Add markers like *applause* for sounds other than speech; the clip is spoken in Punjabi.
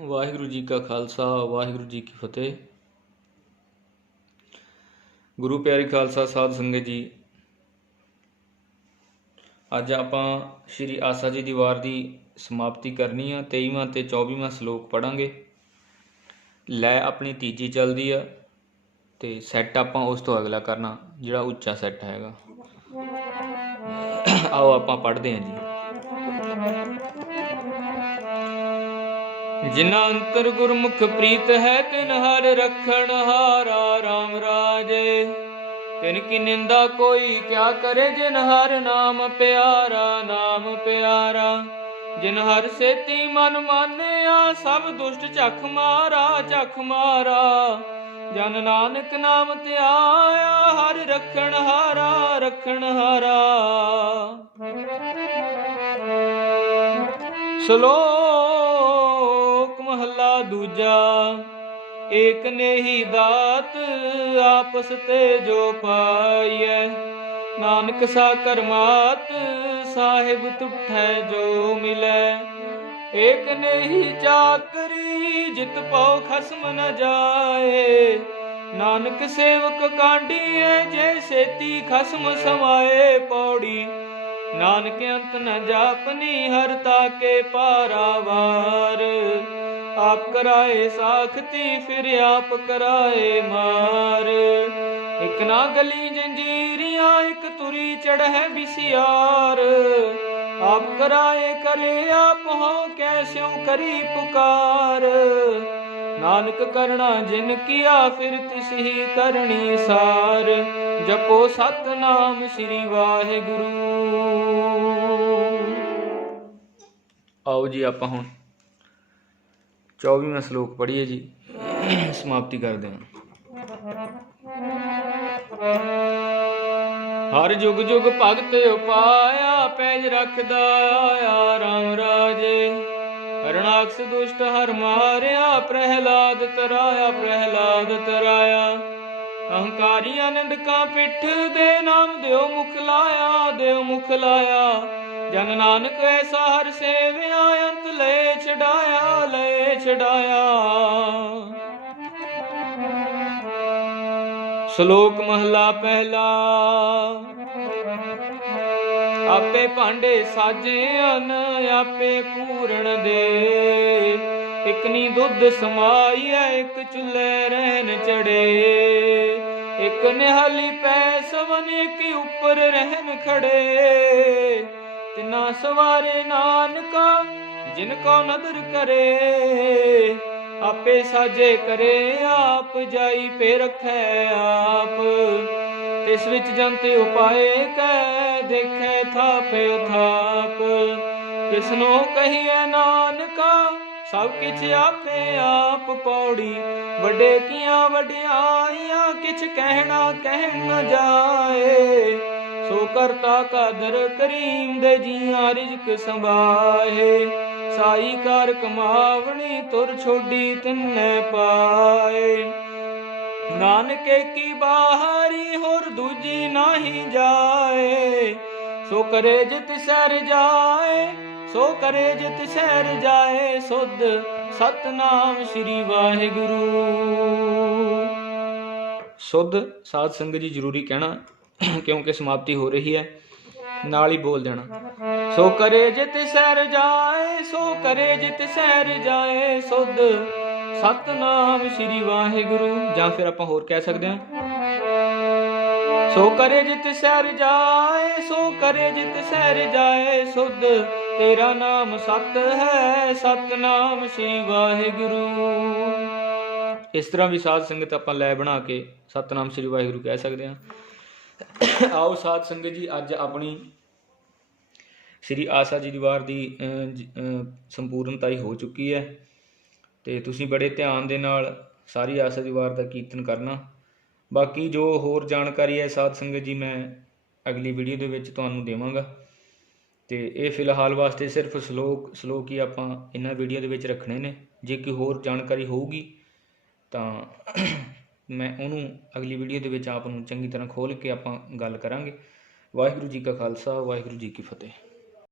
ਵਾਹਿਗੁਰੂ ਜੀ ਕਾ ਖਾਲਸਾ, ਵਾਹਿਗੁਰੂ ਜੀ ਕੀ ਫਤਿਹ। ਗੁਰੂ ਪਿਆਰੀ ਖਾਲਸਾ ਸਾਧ ਸੰਗਤ ਜੀ, ਅੱਜ ਆਪਾਂ ਸ਼੍ਰੀ ਆਸਾ ਜੀ ਦੀ ਵਾਰ ਦੀ ਸਮਾਪਤੀ ਕਰਨੀ ਆ। 23ਵਾਂ ਤੇ 24ਵਾਂ ਸ਼ਲੋਕ ਪੜਾਂਗੇ ਲੈ ਆਪਣੀ ਤੀਜੀ ਚੱਲਦੀ ਆ ਤੇ ਸੈੱਟ ਆਪਾਂ ਉਸ ਤੋਂ ਅਗਲਾ ਕਰਨਾ, ਜਿਹੜਾ ਉੱਚਾ ਸੈੱਟ ਹੈਗਾ। ਆਓ ਆਪਾਂ ਪੜ੍ਹਦੇ ਹਾਂ ਜੀ। ਜਿਨਾ ਅੰਤਰ ਗੁਰਮੁਖ ਪ੍ਰੀਤ ਹੈ, ਤਿਨ ਹਰ ਰਖਣ ਹਾਰਾ RAM ਰਾਜੇ। ਤਿਨ ਕੀ ਨਿੰਦਾ ਕੋਈ, ਕਿਆ ਕਰੇ ਜਿਨ ਹਰ ਨਾਮ ਪਿਆਰਾ ਨਾਮ ਪਿਆਰਾ। ਜਿਨ ਹਰ ਸੇਤੀ ਮਨ ਮਾਨਿਆ, ਸਭ ਦੁਸ਼ਟ ਝਖ ਮਾਰਾ ਝਖ ਮਾਰਾ। ਜਨ ਨਾਨਕ ਨਾਮ ਧਿਆਇਆ, ਹਰ ਰਖਣ ਹਾਰਾ ਰਖਣ ਹਾਰਾ। ਸਲੋ ਦੂਜਾ, ਏਕ ਨੇਹੀ ਦਾਤ ਆਪਸ ਤੇ ਜੋ ਪਾਈਐ। ਨਾਨਕ ਸਾ ਕਰਮਾਤ ਸਾਹਿਬ ਤੁਠੈ ਜੋ ਮਿਲੈ। ਏਕ ਨੇਹੀ ਚਾਕਰੀ ਜਿਤ ਪਉ ਖਸਮ ਨ ਜਾਏ। ਨਾਨਕ ਸੇਵਕ ਕਾਂਡੀਐ ਜੇ ਸੇਤੀ ਖਸਮ ਸਮਾਏ ਪੌੜੀ। ਨਾਨਕ ਅੰਤ ਨ ਜਾਪਨੀ ਹਰ ਤਾਕੇ ਪਾਰਾਵਾਰ। ਆਪ ਕਰਾਏ ਸਾਖਤੀ, ਫਿਰ ਆਪ ਕਰਾਏ ਮਾਰ। ਇਕ ਨਾ ਗਲੀ ਜੰਜੀਰੀਆਂ, ਇਕ ਤੁਰੀ ਚੜ੍ਹੈ ਵਿਸਿਆਰ ਆਪ ਕਰਾਏ ਕਰੇ ਆਪ ਹੋ ਕੈਸਿਉ ਕਰੀ ਪੁਕਾਰ। ਨਾਨਕ ਕਰਣਾ ਜਿਨ ਕੀਆ, ਫਿਰ ਤਿਸ ਹੀ ਕਰਨੀ ਸਾਰ। ਜਪੋ ਸਤਨਾਮ ਸ੍ਰੀ ਵਾਹਿਗੁਰੂ। ਆਓ ਜੀ ਆਪਾਂ ਹੁਣ 24ਵਾਂ ਸ਼ਲੋਕ ਪੜ੍ਹੀਏ ਜੀ। ਸਮਾਪਤੀ ਕਰਦੇ ਹਾਂ। ਹਰ ਜੁਗ ਜੁਗ ਭਗਤ ਉਪਾਇਆ, ਪੈਜ ਰੱਖਦਾ ਆਇਆ ਰਾਮ ਰਾਜੇ। ਹਰਣਾਕਸ ਦੁਸ਼ਟ ਹਰ ਮਾਰਿਆ, ਪ੍ਰਹਿਲਾਦ ਤਰਾਇਆ ਪ੍ਰਹਿਲਾਦ ਤਰਾਇਆ। ਅਹੰਕਾਰੀਆਂ ਨਿੰਦਕਾਂ ਪਿੱਠ ਦੇ ਨਾਮ ਦਿਓ ਮੁਖ ਲਾਇਆ, ਦਿਓ ਮੁਖ ਲਾਇਆ। ਜਨ ਨਾਨਕ ਐਸਾ ਹਰ ਸੇਵਿਆ ਛਡਾਇਆ। ਸ਼ਲੋਕ ਮਹਲਾ ਪਹਿਲਾ। ਆਪੇ ਭਾਂਡੇ ਸਾਜੇ ਅਨ ਆਪੇ ਪੂਰਨ ਦੇ। ਇਕਨੀ ਦੁੱਧ ਸਮਾਈਐ ਇੱਕ ਚੁੱਲ੍ਹੇ ਰਹਿਣ ਚੜੇ। ਇੱਕ ਨਿਹਾਲੀ ਪੈ, ਸਵਨ ਇੱਕ ਉੱਪਰ ਰਹਿਣ ਖੜੇ। ਤਿਨਾ ਸਵਾਰੇ ਨਾਨਕਾ, ਜਿਨ ਕੋ ਨਦਰ ਕਰੇ, ਆਪੇ ਸਾਜੇ ਕਰੇ, ਆਪ ਜਾਈ ਪੇ ਰਖੈ ਆਪ। ਤਿਸ ਵਿੱਚ ਜੰਤ ਉਪਾਏ ਕੈ, ਦੇਖੈ ਥਾਪੇ ਥਾਪ। ਕਿਸਨੋ ਕਹੀਐ ਨਾਨਕਾ, ਸਭ ਕਿਛ ਆਪੇ ਆਪ ਪੌੜੀ। ਵੱਡੇ ਕੀਆਂ ਵਡਿਆਈਆਂ, ਕਿਛ ਕਹਿਣਾ ਕਹਿਣ ਨ ਜਾਏ। ਸੋ ਕਰਤਾ ਕਾਦਰ ਕਰੀਮ ਦੇ ਜੀਆਂ ਰਿਜ਼ਕ ਸੰਭਾਏ। ਸਾਈ ਕਾਰ ਕਮਾਵਣੀ ਤੁਰ ਛੋਡੀ ਤਿੰਨੇ ਪਾਏ। ਨਾਨਕੇ ਕੀ ਬਾਹਰੀ ਹੋਰ ਦੂਜੀ ਨਹੀਂ ਜਾਏ। ਸੋ ਕਰੇ ਜਿਤ ਸਰ ਜਾਏ, ਸੋ ਕਰੇ ਜਿਤ ਸਰ ਜਾਏ, ਸੁਧ ਸਤਨਾਮ ਸ੍ਰੀ ਵਾਹਿਗੁਰੂ। ਸੁਧ ਸਾਧ ਸੰਗਤ ਜੀ ਜ਼ਰੂਰੀ ਕਹਿਣਾ *coughs* ਕਿਉਂਕਿ ਸਮਾਪਤੀ ਹੋ ਰਹੀ ਹੈ? ਨਾਲ ਹੀ ਬੋਲ ਦੇਣਾ। ਸੋ ਕਰੇ ਜਿਤ ਸਰ ਜਾਏ, ਸੋ ਕਰੇ ਜਿਤ ਸਰ ਜਾਏ, ਸੁਧ ਸਤਨਾਮ ਸ੍ਰੀ ਵਾਹਿਗੁਰੂ। ਜਾਂ ਫਿਰ ਆਪਾਂ ਹੋਰ ਕਹਿ ਸਕਦੇ ਹਾਂ, ਸੋ ਕਰੇ ਜਿਤ ਸਹਿਰ ਜਾਏ, ਸੋ ਕਰੇ ਜਿਤ ਸਰ ਜਾਏ, ਸੁਧ ਤੇਰਾ ਨਾਮ ਸਤ ਹੈ, ਸਤਨਾਮ ਸ੍ਰੀ ਵਾਹਿਗੁਰੂ। ਇਸ ਤਰ੍ਹਾਂ ਵੀ ਸਾਧ ਸੰਗਤ ਆਪਾਂ ਲੈ ਬਣਾ ਕੇ ਸਤਨਾਮ ਸ੍ਰੀ ਵਾਹਿਗੁਰੂ ਕਹਿ ਸਕਦੇ ਹਾਂ। ਆਓ ਸਾਧ ਸੰਗਤ ਜੀ ਅੱਜ ਆਪਣੀ ਸ੍ਰੀ ਆਸਾ ਜੀ ਦੀਵਾਰ ਦੀ ਅਹ, ਸੰਪੂਰਨਤਾ ਹੀ ਹੋ ਚੁੱਕੀ ਹੈ ਤੇ ਤੁਸੀਂ ਬੜੇ ਧਿਆਨ ਦੇ ਨਾਲ ਸਾਰੀ ਆਸਾ ਦੀਵਾਰ ਦਾ ਕੀਰਤਨ ਕਰਨਾ। ਬਾਕੀ ਜੋ ਹੋਰ ਜਾਣਕਾਰੀ ਹੈ ਸਾਧ ਸੰਗਤ ਜੀ ਮੈਂ ਅਗਲੀ ਵੀਡੀਓ ਦੇ ਵਿੱਚ ਤੁਹਾਨੂੰ ਦੇਵਾਂਗਾ। ਤੇ ਇਹ ਫਿਲਹਾਲ ਵਾਸਤੇ ਸਿਰਫ ਸ਼ਲੋਕ ਸ਼ਲੋਕ ਹੀ ਆਪਾਂ ਇਹਨਾਂ ਵੀਡੀਓ ਦੇ ਵਿੱਚ ਰੱਖਣੇ ਨੇ। ਜੇ ਕੋਈ ਹੋਰ ਜਾਣਕਾਰੀ ਹੋਊਗੀ ਤਾਂ ਮੈਂ ਉਹਨੂੰ ਅਗਲੀ ਵੀਡੀਓ ਦੇ ਵਿੱਚ ਆਪ ਨੂੰ ਚੰਗੀ ਤਰ੍ਹਾਂ ਖੋਲ੍ਹ ਕੇ ਆਪਾਂ ਗੱਲ ਕਰਾਂਗੇ। ਵਾਹਿਗੁਰੂ ਜੀ ਕਾ ਖਾਲਸਾ, ਵਾਹਿਗੁਰੂ ਜੀ ਕੀ ਫਤਿਹ।